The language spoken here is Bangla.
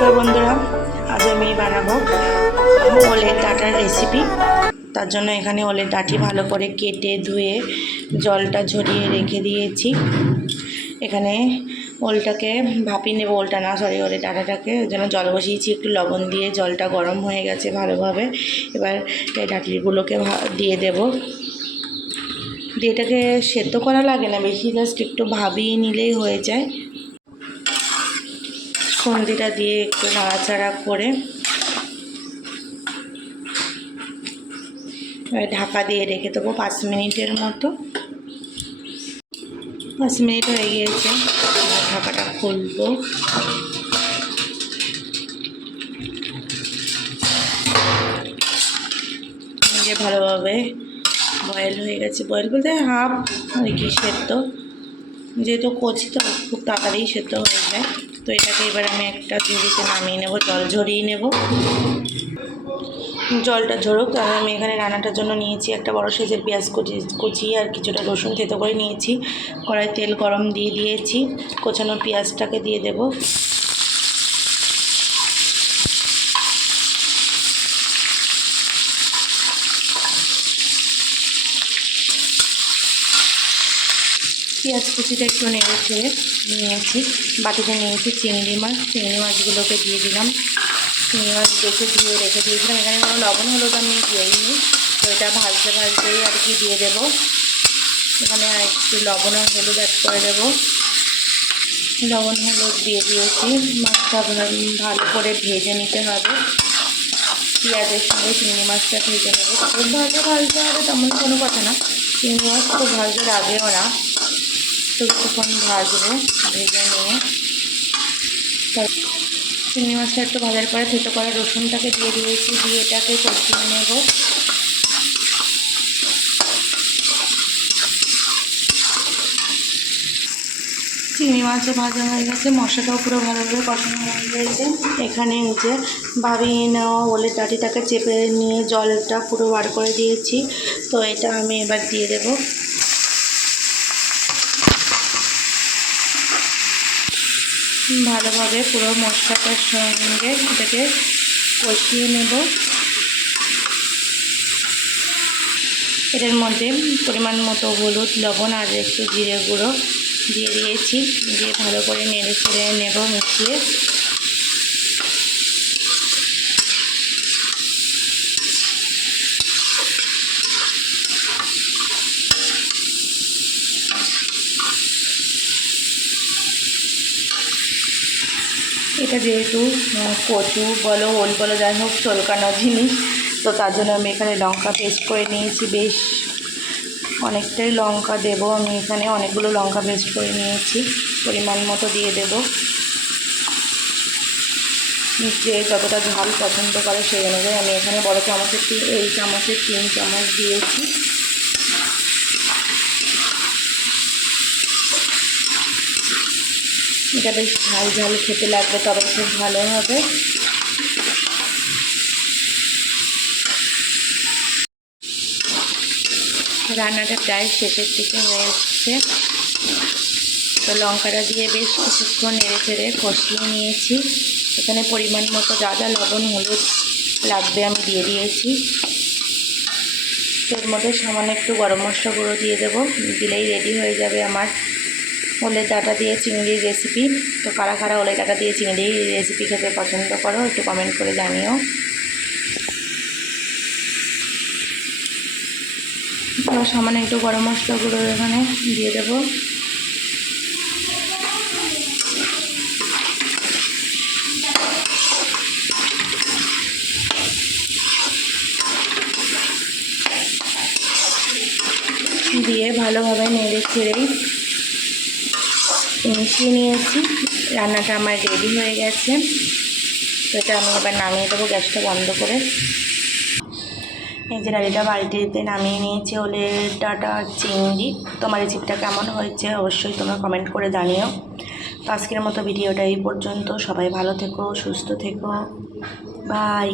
নমস্কার বন্ধুরা, আজ আমি বানাবো ওলের ডাঁটার রেসিপি। তার জন্য এখানে ওলের ডাঁটি ভালো করে কেটে ধুয়ে জলটা ঝরিয়ে রেখে দিয়েছি। এখানে ওলটাকে ভাপিয়ে নেব, ওলের ডাঁটাটাকে, ওই জন্য জল বসিয়েছি, একটু লবণ দিয়ে জলটা গরম হয়ে গেছে ভালোভাবে। এবার এই ডাঁটিগুলোকে দিয়ে দেব। দিয়ে এটাকে সেদ্ধ করা লাগে না বেশি, জাস্ট একটু ভাবিয়ে নিলেই হয়ে যায়। খুন্তিটা দিয়ে একটু নাড়াচাড়া করে ঢাকা দিয়ে রেখে দেবো 5 মিনিটের মতো। 5 মিনিট হয়ে গিয়েছে, ঢাকাটা খুলবো। যে ভালোভাবে বয়েল হয়ে গেছে, বয়েল বলতে হাফ আর কি সেদ্ধ, যেহেতু কচি তো খুব তাড়াতাড়ি সেদ্ধ হয়ে যায়। তো এটাকে এবার আমি একটা ঝুড়িতে নামিয়ে নেব, জল ঝরিয়ে নেব। জলটা ঝরুক। আর আমি এখানে রান্নাটার জন্য নিয়েছি একটা বড় সাইজের পেঁয়াজ কুচিয়ে আর কিছুটা রসুন থেতো করে নিয়েছি। কড়াই তেল গরম দিয়ে দিয়েছি, কোচানো পেঁয়াজটাকে দিয়ে দেব। পেঁয়াজ কুচিটা একটু নেড়ে ছেড়ে নিয়েছি। বাটিতে নিয়েছি চিংড়ি মাছগুলোকে দিয়ে দিলাম। চিংড়ি মাছ দেখে ধুয়ে রেখে দিয়েছিলাম, এখানে কোনো লবণ হলুদ আমি দিইনি। তো এটা ভাজতেই আর কি দিয়ে দেবো। এখানে একটু লবণ আর হলুদ অ্যাড করে দেবো। লবণ হলুদ দিয়ে দিয়েছি। মাছটা ভালো করে ভেজে নিতে হবে, পেঁয়াজের সঙ্গে চিংড়ি মাছটা ভেজে নেবো। খুব ভাজতে হবে তেমন কোনো কথা না, চিংড়ি মাছ খুব ভাজতে লাগেও না। তো কিছুক্ষণ ভাজবো, ভেজে নিয়ে চিংড়ি মাছটা একটু ভাজার পরে থেতো করা রসুনটাকে দিয়ে দিয়েছি, দিয়ে এটাকে কষিয়ে নেব। চিংড়ি মাছও ভাজা হয়ে গেছে, মশলাটাও পুরো ভালোভাবে কষানো হয়ে গেছে। এখানে যে ভাবিয়ে নেওয়া ওলের ডাঁটিটাকে চেপে নিয়ে জলটা পুরো বার করে দিয়েছি। তো এটা আমি এবার দিয়ে দেব। ভালোভাবে পুরো মশলাটার সঙ্গে এটাকে কষিয়ে নেব। এটার মধ্যে পরিমাণ মতো হলুদ, লবণ আর একটু জিরে গুঁড়ো দিয়ে দিয়েছি, দিয়ে ভালো করে নেড়ে ছেড়ে নেব মিশিয়ে। এটা যেহেতু কচু বলো ওল বলো যাই হোক চলকানো জিনিস, তো তার জন্য আমি এখানে লঙ্কা পেস্ট করে নিয়েছি। বেশ অনেকটাই লঙ্কা দেব আমি এখানে, অনেকগুলো লঙ্কা পেস্ট করে নিয়েছি, পরিমাণ মতো দিয়ে দেব। যে যতটা ঝাল পছন্দ করে সেই অনুযায়ী আমি এখানে বড় চামচের এই চামচের 3 চামচ দিয়েছি। এটা বেশ ঝাল খেতে লাগবে, তবে খুব ভালো হবে। রান্নাটা প্রায় শেষের দিকে হয়ে এসছে। তো লঙ্কাটা দিয়ে বেশ কিছুক্ষণ নেড়ে চেড়ে কষিয়ে নিয়েছি। এখানে পরিমাণ মতো যা যা লবণ হলুদ লাগবে আমি দিয়ে দিয়েছি। এর মধ্যে সামান্য একটু গরম মশলা গুঁড়ো দিয়ে দেবো, দিলেই রেডি হয়ে যাবে আমার ওলের ডাঁটা দিয়ে চিংড়ির রেসিপি। তো কারা কারা ওলের ডাঁটা দিয়ে চিংড়ির রেসিপি খেতে পছন্দ করো একটু কমেন্ট করে জানিও। সামান্য একটু গরম মশলা গুঁড়ো এখানে দিয়ে দেবো। দিয়ে ভালোভাবে নেড়ে ছেড়েই মিশিয়ে নিয়েছি। রান্নাটা আমার রেডি হয়ে গেছে। তো এটা আমি এবার নামিয়ে দেবো গ্যাসটা বন্ধ করে। এই যে ডালিটা বাড়িতে নামিয়ে নিয়েছি, ওলের ডাঁটা চিংড়ি। তোমার রেসিপিটা কেমন হয়েছে অবশ্যই তোমরা কমেন্ট করে জানিও। তো আজকের মতো ভিডিওটা এই পর্যন্ত। সবাই ভালো থেকো, সুস্থ থেকো, বাই।